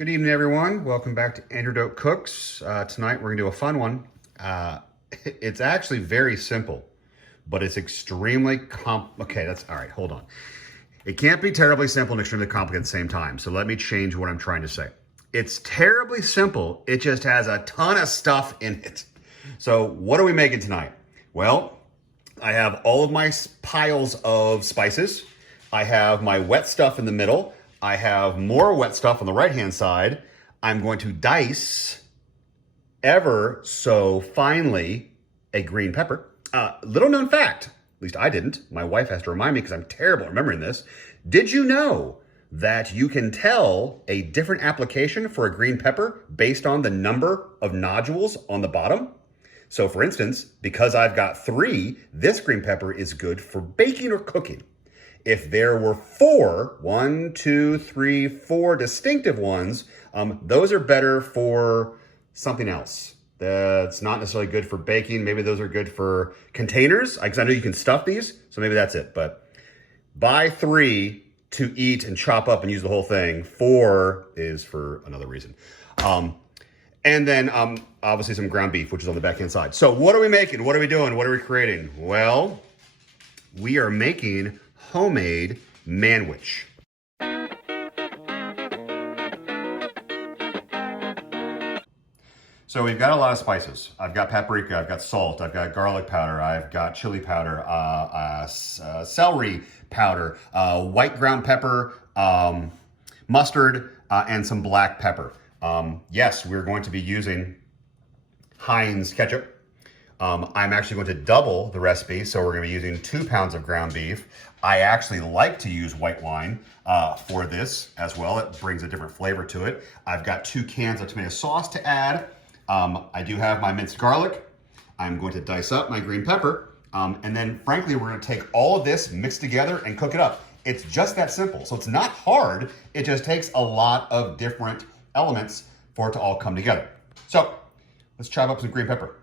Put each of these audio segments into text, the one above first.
Good evening, everyone. Welcome back to Andrew Doak Cooks. Tonight we're gonna do a fun one. It's actually very simple, but it's extremely okay, that's all right, hold on. It can't be terribly simple and extremely complicated at the same time. So let me change what I'm trying to say. It's terribly simple. It just has a ton of stuff in it. So what are we making tonight? Well, I have all of my piles of spices. I have my wet stuff in the middle. I have more wet stuff on the right-hand side. I'm going to dice ever so finely a green pepper. Little known fact, at least I didn't. My wife has to remind me because I'm terrible at remembering this. Did you know that you can tell a different application for a green pepper based on the number of nodules on the bottom? So for instance, because I've got 3, this green pepper is good for baking or cooking. If there were 4, 1, 2, 3, 4 distinctive ones, those are better for something else. That's not necessarily good for baking. Maybe those are good for containers, because I know you can stuff these, so maybe that's it. But buy 3 to eat and chop up and use the whole thing. 4 is for another reason. And then obviously some ground beef, which is on the backhand side. So what are we making? What are we doing? What are we creating? Well, we are making homemade Manwich. So we've got a lot of spices. I've got paprika, I've got salt, I've got garlic powder, I've got chili powder, celery powder, white ground pepper, mustard, and some black pepper. Yes, we're going to be using Heinz ketchup. I'm actually going to double the recipe, so we're going to be using 2 pounds of ground beef. I actually like to use white wine for this as well. It brings a different flavor to it. I've got 2 cans of tomato sauce to add. I do have my minced garlic. I'm going to dice up my green pepper. And then frankly, we're going to take all of this, mix together and cook it up. It's just that simple. So it's not hard. It just takes a lot of different elements for it to all come together. So let's chop up some green pepper.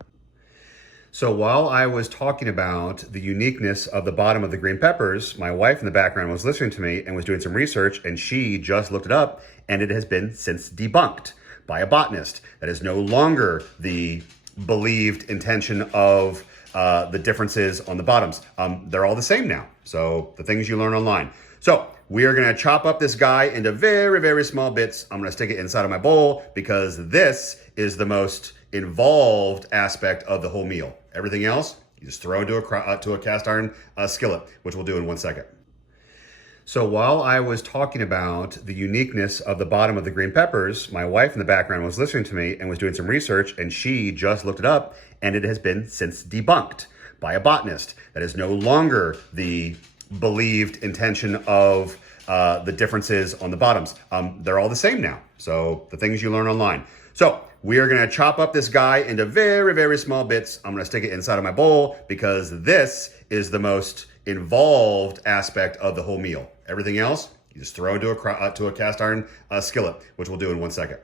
So while I was talking about the uniqueness of the bottom of the green peppers, my wife in the background was listening to me and was doing some research, and she just looked it up, and it has been since debunked by a botanist. That is no longer the believed intention of the differences on the bottoms. They're all the same now. So the things you learn online. So we are gonna chop up this guy into very, very small bits. I'm gonna stick it inside of my bowl because this is the most involved aspect of the whole meal. Everything else, you just throw into a cast iron skillet, which we'll do in 1 second. So while I was talking about the uniqueness of the bottom of the green peppers, my wife in the background was listening to me and was doing some research, and she just looked it up, and it has been since debunked by a botanist. That is no longer the believed intention of the differences on the bottoms. They're all the same now. So the things you learn online. So we are gonna chop up this guy into very, very small bits. I'm gonna stick it inside of my bowl because this is the most involved aspect of the whole meal. Everything else, you just throw into a cast iron skillet, which we'll do in 1 second.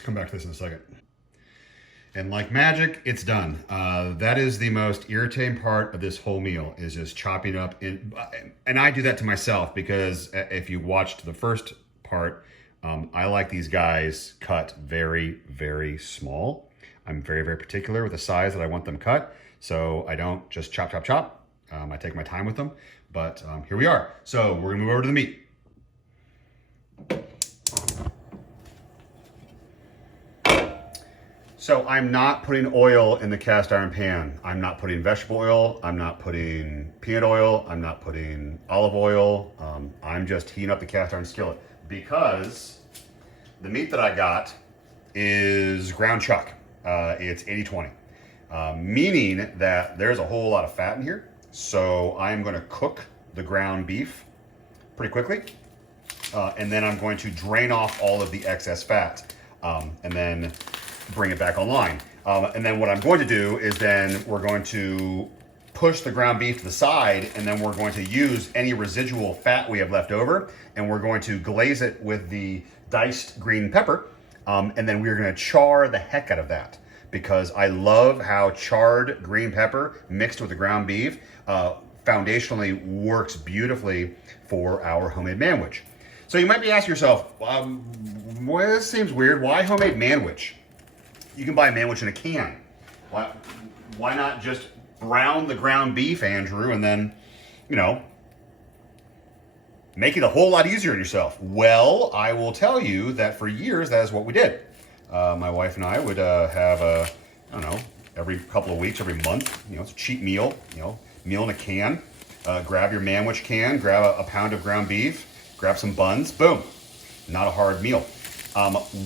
Let's come back to this in a second. And like magic, it's done. That is the most irritating part of this whole meal, is just chopping up. And I do that to myself, because if you watched the first part, I like these guys cut very, very small. I'm very, very particular with the size that I want them cut. So I don't just chop, chop, chop. I take my time with them. But here we are. So we're gonna move over to the meat. So I'm not putting oil in the cast iron pan. I'm not putting vegetable oil. I'm not putting peanut oil. I'm not putting olive oil. I'm just heating up the cast iron skillet, because the meat that I got is ground chuck. It's 80-20, meaning that there's a whole lot of fat in here. So I'm gonna cook the ground beef pretty quickly. And then I'm going to drain off all of the excess fat, and then bring it back online. And then what I'm going to do is then we're going to push the ground beef to the side, and then we're going to use any residual fat we have left over, and we're going to glaze it with the diced green pepper. And then we're gonna char the heck out of that, because I love how charred green pepper mixed with the ground beef foundationally works beautifully for our homemade Manwich. So you might be asking yourself, well, this seems weird. Why homemade Manwich? You can buy a Manwich in a can. Why not just brown the ground beef, Andrew, and then, you know, make it a whole lot easier on yourself? Well, I will tell you that for years, that is what we did. My wife and I would have I don't know, every couple of weeks, every month, you know, it's a cheap meal, you know, meal in a can. Grab your Manwich can, grab a pound of ground beef, grab some buns, boom. Not a hard meal.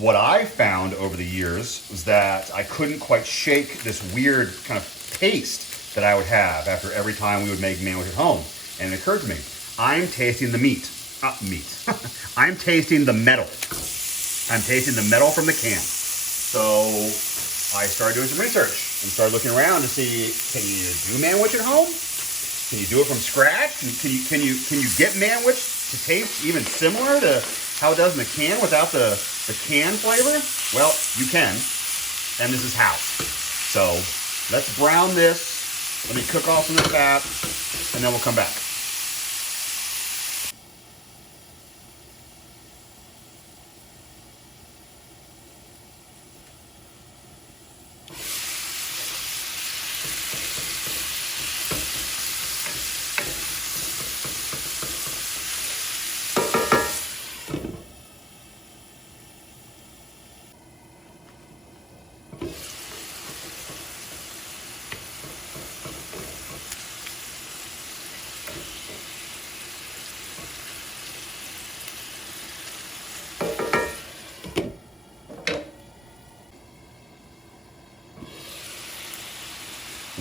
What I found over the years was that I couldn't quite shake this weird kind of taste that I would have after every time we would make Manwich at home. And it occurred to me, I'm tasting the meat. I'm tasting the metal. I'm tasting the metal from the can. So I started doing some research and started looking around to see, can you do Manwich at home? Can you do it from scratch? Can you get Manwich to taste even similar to how it does in the can without the can flavor? Well, you can, and this is how. So let's brown this. Let me cook off some of the fat, and then we'll come back.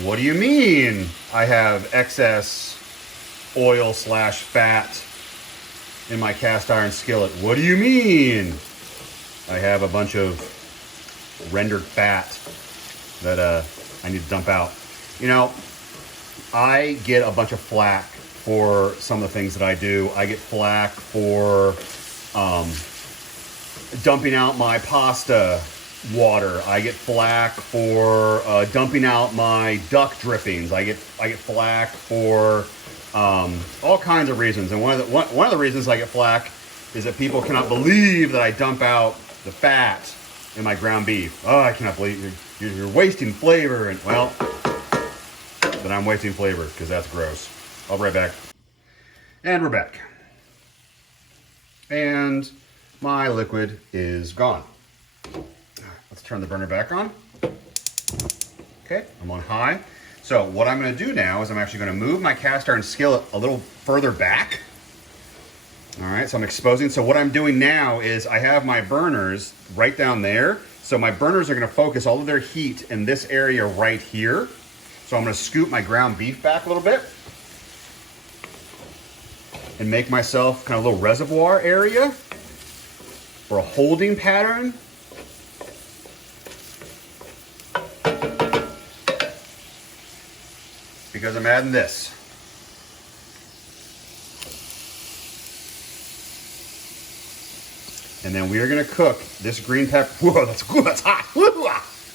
What do you mean I have excess oil / fat in my cast iron skillet? What do you mean I have a bunch of rendered fat that I need to dump out? You know, I get a bunch of flack for some of the things that I do. I get flack for dumping out my pasta water. I get flack for dumping out my duck drippings. I get flack for all kinds of reasons. And one of the reasons I get flack is that people cannot believe that I dump out the fat in my ground beef. Oh, I cannot believe you're wasting flavor. And well, then I'm wasting flavor, because that's gross. I'll be right back. And we're back. And my liquid is gone. Let's turn the burner back on. Okay, I'm on high. So what I'm gonna do now is I'm actually gonna move my cast iron skillet a little further back. All right, so I'm exposing. So what I'm doing now is I have my burners right down there. So my burners are gonna focus all of their heat in this area right here. So I'm gonna scoop my ground beef back a little bit and make myself kind of a little reservoir area or a holding pattern. Because I'm adding this. And then we are gonna cook this green pepper. Whoa, that's hot.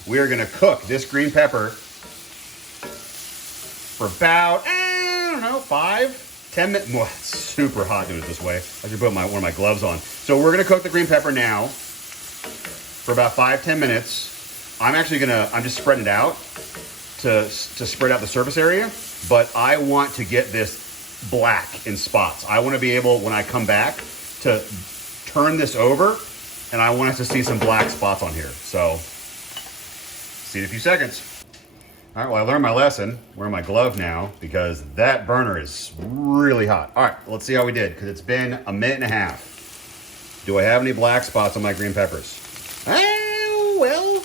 We are gonna cook this green pepper for about, I don't know, 5-10 minutes. Well, it's super hot doing it this way. I should put one of my gloves on. So we're gonna cook the green pepper now for about 5-10 minutes. I'm just spreading it out to spread out the surface area, but I want to get this black in spots. I want to be able, when I come back, to turn this over, and I want us to see some black spots on here. So, see in a few seconds. All right, well, I learned my lesson. I'm wearing my glove now because that burner is really hot. All right, let's see how we did, because it's been a minute and a half. Do I have any black spots on my green peppers? Oh, well,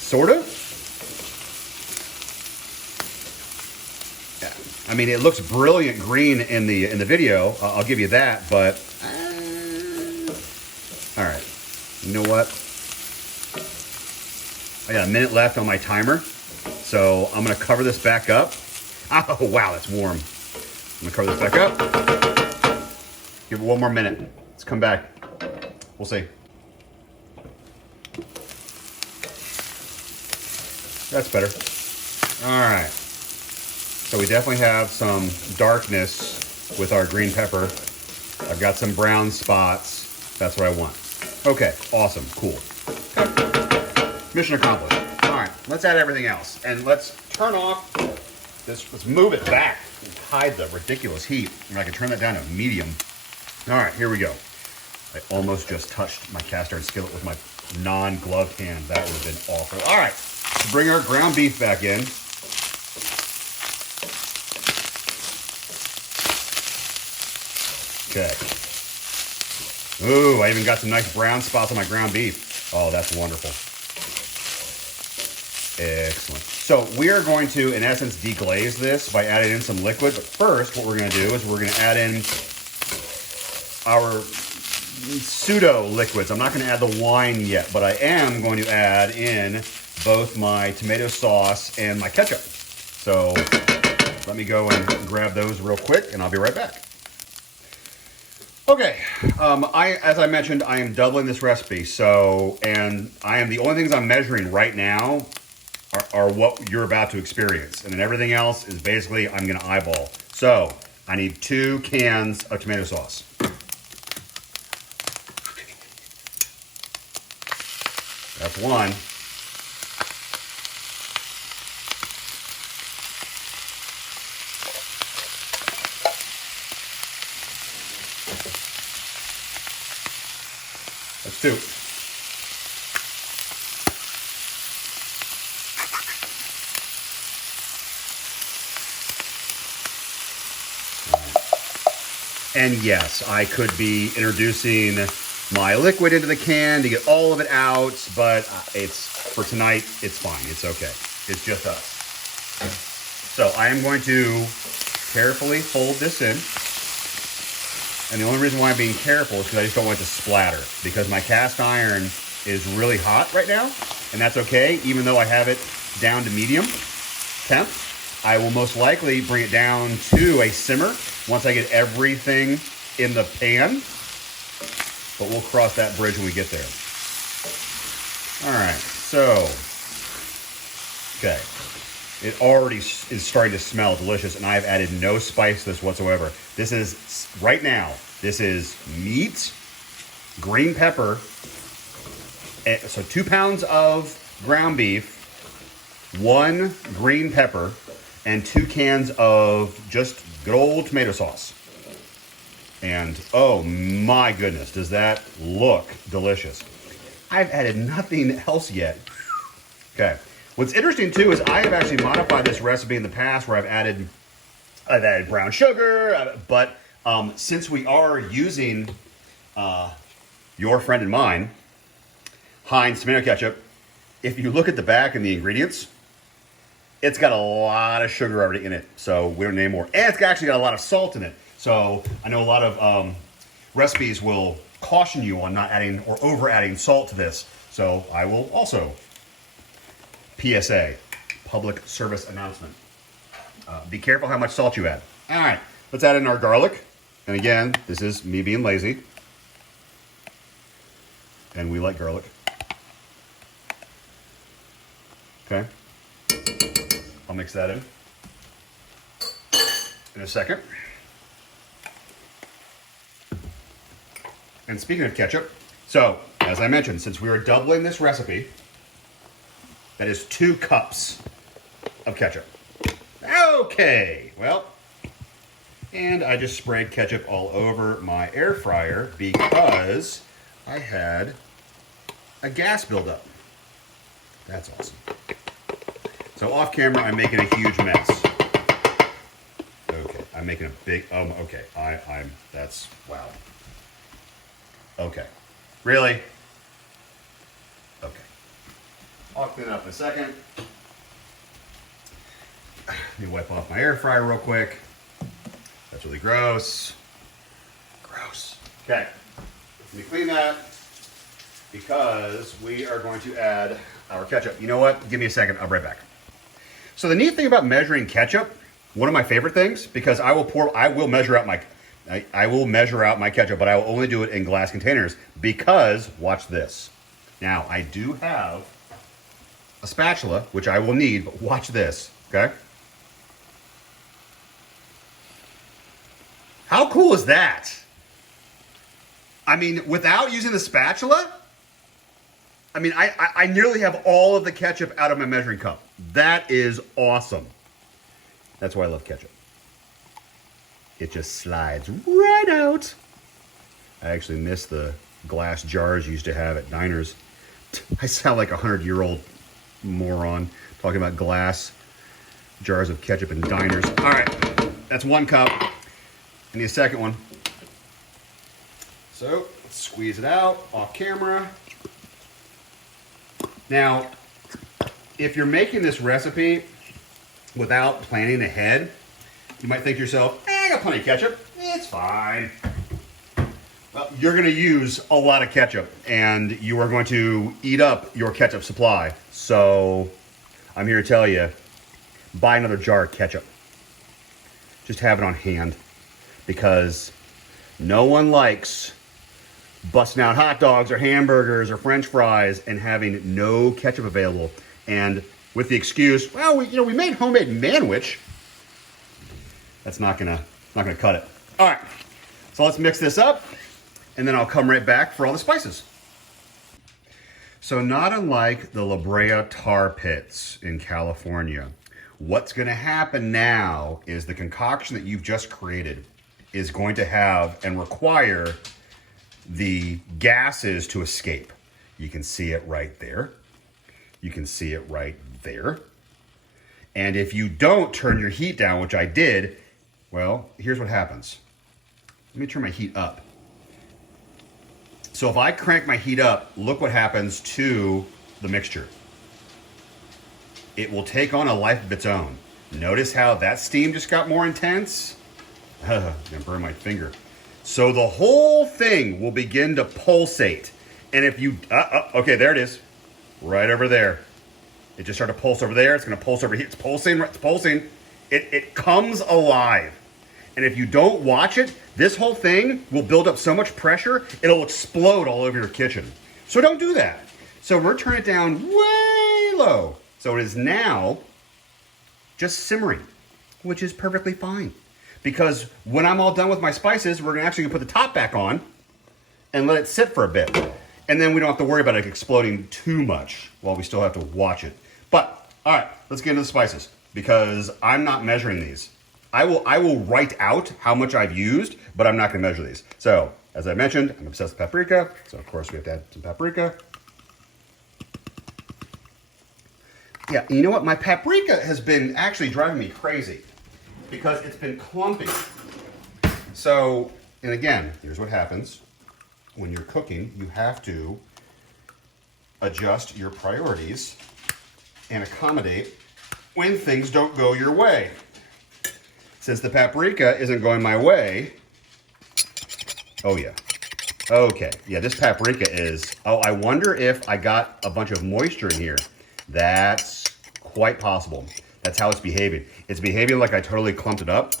sort of. I mean, it looks brilliant green in the video. I'll give you that, but all right. You know what? I got a minute left on my timer, so I'm gonna cover this back up. Oh wow, that's warm. I'm gonna cover this back up. Give it one more minute. Let's come back. We'll see. That's better. All right. So we definitely have some darkness with our green pepper. I've got some brown spots. That's what I want. Okay, awesome, cool. Okay. Mission accomplished. All right, let's add everything else. And let's turn off this, let's move it back and hide the ridiculous heat. And I can turn that down to medium. All right, here we go. I almost just touched my cast iron skillet with my non-gloved hand. That would have been awful. All right, let's bring our ground beef back in. Okay. Ooh, I even got some nice brown spots on my ground beef. Oh, that's wonderful. Excellent. So we are going to, in essence, deglaze this by adding in some liquid. But first, what we're going to do is we're going to add in our pseudo liquids. I'm not going to add the wine yet, but I am going to add in both my tomato sauce and my ketchup. So let me go and grab those real quick, and I'll be right back. Okay, as I mentioned, I am doubling this recipe. So, and the only things I'm measuring right now are what you're about to experience. And then everything else is basically, I'm gonna eyeball. So, I need 2 cans of tomato sauce. That's 1. That's 2. And yes, I could be introducing my liquid into the can to get all of it out, but it's, for tonight, it's fine. It's okay. It's just us. So I am going to carefully fold this in. And the only reason why I'm being careful is because I just don't want it to splatter, because my cast iron is really hot right now, and that's okay. Even though I have it down to medium temp, I will most likely bring it down to a simmer once I get everything in the pan, but we'll cross that bridge when we get there. All right, so, okay. It already is starting to smell delicious, and I've added no spice to this whatsoever. This is, right now, this is meat, green pepper, so 2 pounds of ground beef, 1 green pepper, and 2 cans of just good old tomato sauce. And oh my goodness, does that look delicious. I've added nothing else yet. Okay. What's interesting too is I have actually modified this recipe in the past where I've added brown sugar, but since we are using your friend and mine, Heinz tomato ketchup, if you look at the back and the ingredients, it's got a lot of sugar already in it, so we don't need any more. And it's actually got a lot of salt in it. So I know a lot of recipes will caution you on not adding or over adding salt to this. So I will also, PSA, public service announcement. Be careful how much salt you add. All right, let's add in our garlic. And again, this is me being lazy. and we like garlic. Okay. I'll mix that in a second. And speaking of ketchup, so as I mentioned, since we are doubling this recipe, that is 2 cups of ketchup. Okay, well, and I just sprayed ketchup all over my air fryer because I had a gas buildup. That's awesome. So off camera, I'm making a huge mess. Okay, I'm making a big, okay, that's, wow. Okay, really? Okay. I'll clean it up in a second. Let me wipe off my air fryer real quick. That's really gross. Gross. Okay, let me clean that because we are going to add our ketchup. You know what? Give me a second, I'll be right back. So the neat thing about measuring ketchup, one of my favorite things, because I will measure out my ketchup, but I will only do it in glass containers because, watch this. Now, I do have a spatula, which I will need, but watch this, okay? How cool is that? I mean, without using the spatula, I mean, I nearly have all of the ketchup out of my measuring cup. That is awesome. That's why I love ketchup. It just slides right out. I actually miss the glass jars you used to have at diners. I sound like a 100-year-old moron talking about glass jars of ketchup in diners. All right, that's 1 cup. I need a second one. So let's squeeze it out off camera. Now, if you're making this recipe without planning ahead, you might think to yourself, I got plenty of ketchup. It's fine. Well, you're going to use a lot of ketchup, and you are going to eat up your ketchup supply. So I'm here to tell you, buy another jar of ketchup. Just have it on hand, because no one likes busting out hot dogs or hamburgers or French fries and having no ketchup available. And with the excuse, well, we made homemade Manwich. That's not gonna cut it. All right, so let's mix this up, and then I'll come right back for all the spices. So not unlike the La Brea tar pits in California, what's gonna happen now is the concoction that you've just created is going to have and require the gases to escape. You can see it right there. You can see it right there. And if you don't turn your heat down, which I did, well, here's what happens. Let me turn my heat up. So if I crank my heat up, look what happens to the mixture. It will take on a life of its own. Notice how that steam just got more intense? I'm gonna burn my finger. So the whole thing will begin to pulsate. And if you, okay, there it is. Right over there. It just started to pulse over there. It's gonna pulse over here. It's pulsing, it's pulsing. It comes alive. And if you don't watch it, this whole thing will build up so much pressure, it'll explode all over your kitchen. So don't do that. So we're turning it down way low. So it is now just simmering, which is perfectly fine. Because when I'm all done with my spices, we're actually gonna put the top back on and let it sit for a bit. And then we don't have to worry about it exploding too much while we still have to watch it. But, all right, let's get into the spices, because I'm not measuring these. I will write out how much I've used, but I'm not gonna measure these. So, as I mentioned, I'm obsessed with paprika, so of course we have to add some paprika. Yeah, you know what? My paprika has been actually driving me crazy because it's been clumpy. So, and again, here's what happens. When you're cooking, you have to adjust your priorities and accommodate when things don't go your way. Since the paprika isn't going my way, oh yeah. Okay, yeah, this paprika is, oh, I wonder if I got a bunch of moisture in here. That's quite possible. That's how it's behaving. It's behaving like I totally clumped it up.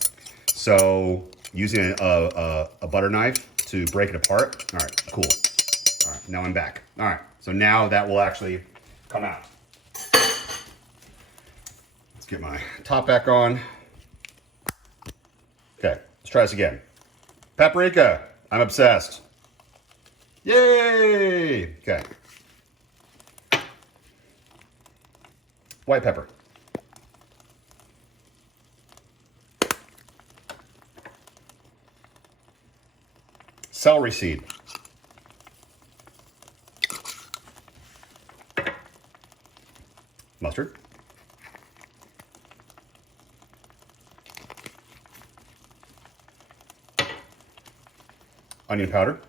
So using a butter knife to break it apart. All right, cool. All right, now I'm back. All right, so now that will actually come out. Let's get my top back on. Okay, let's try this again. Paprika, I'm obsessed. Yay! Okay. White pepper. Celery seed. Mustard. Onion powder.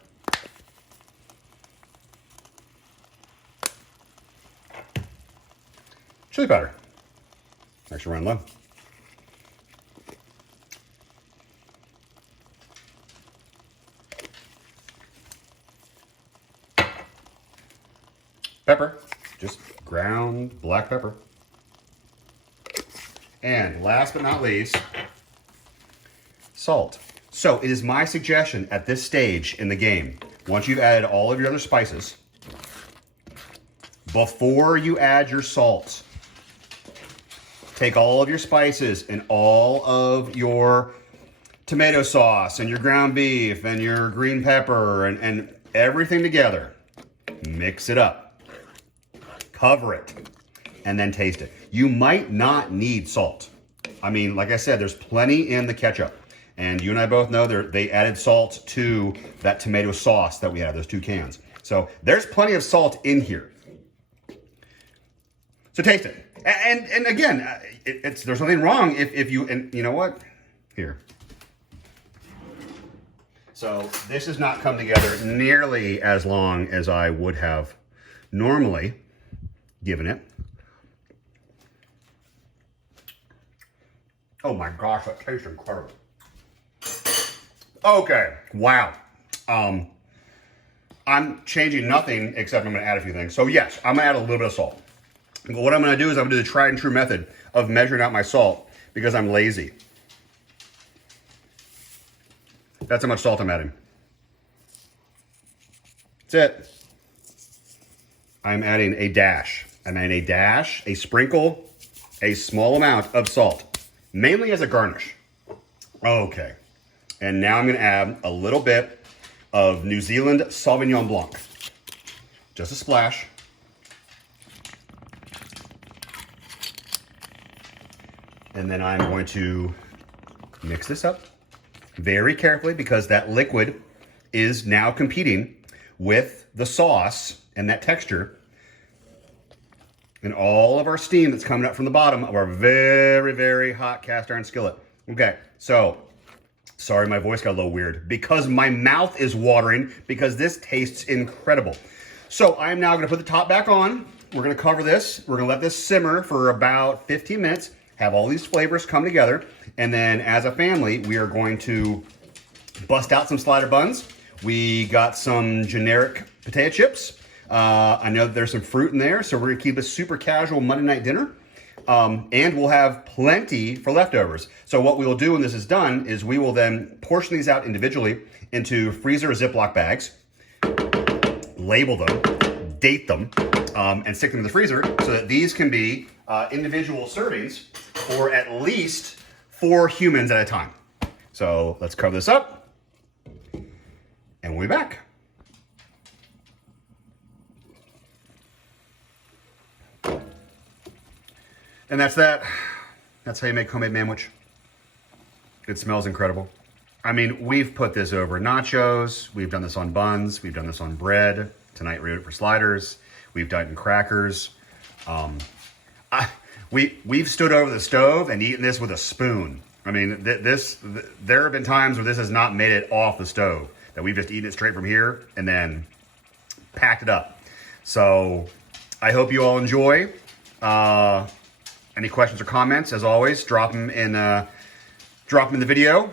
Chili powder. Actually run low. Pepper, just ground black pepper. And last but not least, salt. So it is my suggestion at this stage in the game, once you've added all of your other spices, before you add your salt, take all of your spices and all of your tomato sauce and your ground beef and your green pepper and everything together. Mix it up. Cover it. And then taste it. You might not need salt. I mean, like I said, there's plenty in the ketchup. And you and I both know they added salt to that tomato sauce that we had, those 2 cans. So there's plenty of salt in here. So taste it. And again, there's nothing wrong if you, and you know what? Here. So this has not come together nearly as long as I would have normally given it. Oh my gosh, that tastes incredible. Okay, wow. I'm changing nothing except I'm gonna add a few things. So yes, I'm gonna add a little bit of salt. But what I'm gonna do is I'm gonna do the tried and true method of measuring out my salt because I'm lazy. That's how much salt I'm adding. That's it. I'm adding a dash. I'm adding a dash, a sprinkle, a small amount of salt, mainly as a garnish. Okay. And now I'm gonna add a little bit of New Zealand Sauvignon Blanc. Just a splash. And then I'm going to mix this up very carefully because that liquid is now competing with the sauce and that texture and all of our steam that's coming up from the bottom of our very, very hot cast iron skillet. Okay, so, sorry my voice got a little weird because my mouth is watering because this tastes incredible. So I'm now gonna put the top back on. We're gonna cover this. We're gonna let this simmer for about 15 minutes, have all these flavors come together, and then as a family, we are going to bust out some slider buns. We got some generic potato chips. I know that there's some fruit in there, so we're gonna keep a super casual Monday night dinner. And we'll have plenty for leftovers. So what we will do when this is done is we will then portion these out individually into freezer Ziploc bags, label them, date them, and stick them in the freezer so that these can be individual servings for at least 4 humans at a time. So let's cover this up and we'll be back. And that's that. That's how you make homemade Manwich. It smells incredible. I mean, we've put this over nachos. We've done this on buns. We've done this on bread. Tonight we're doing it for sliders. We've done it in crackers. We've stood over the stove and eaten this with a spoon. I mean, there have been times where this has not made it off the stove, that we've just eaten it straight from here and then packed it up. So I hope you all enjoy. Any questions or comments, as always, drop them in the video.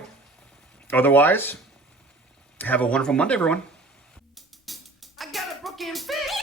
Otherwise, have a wonderful Monday, everyone. I got a broken face.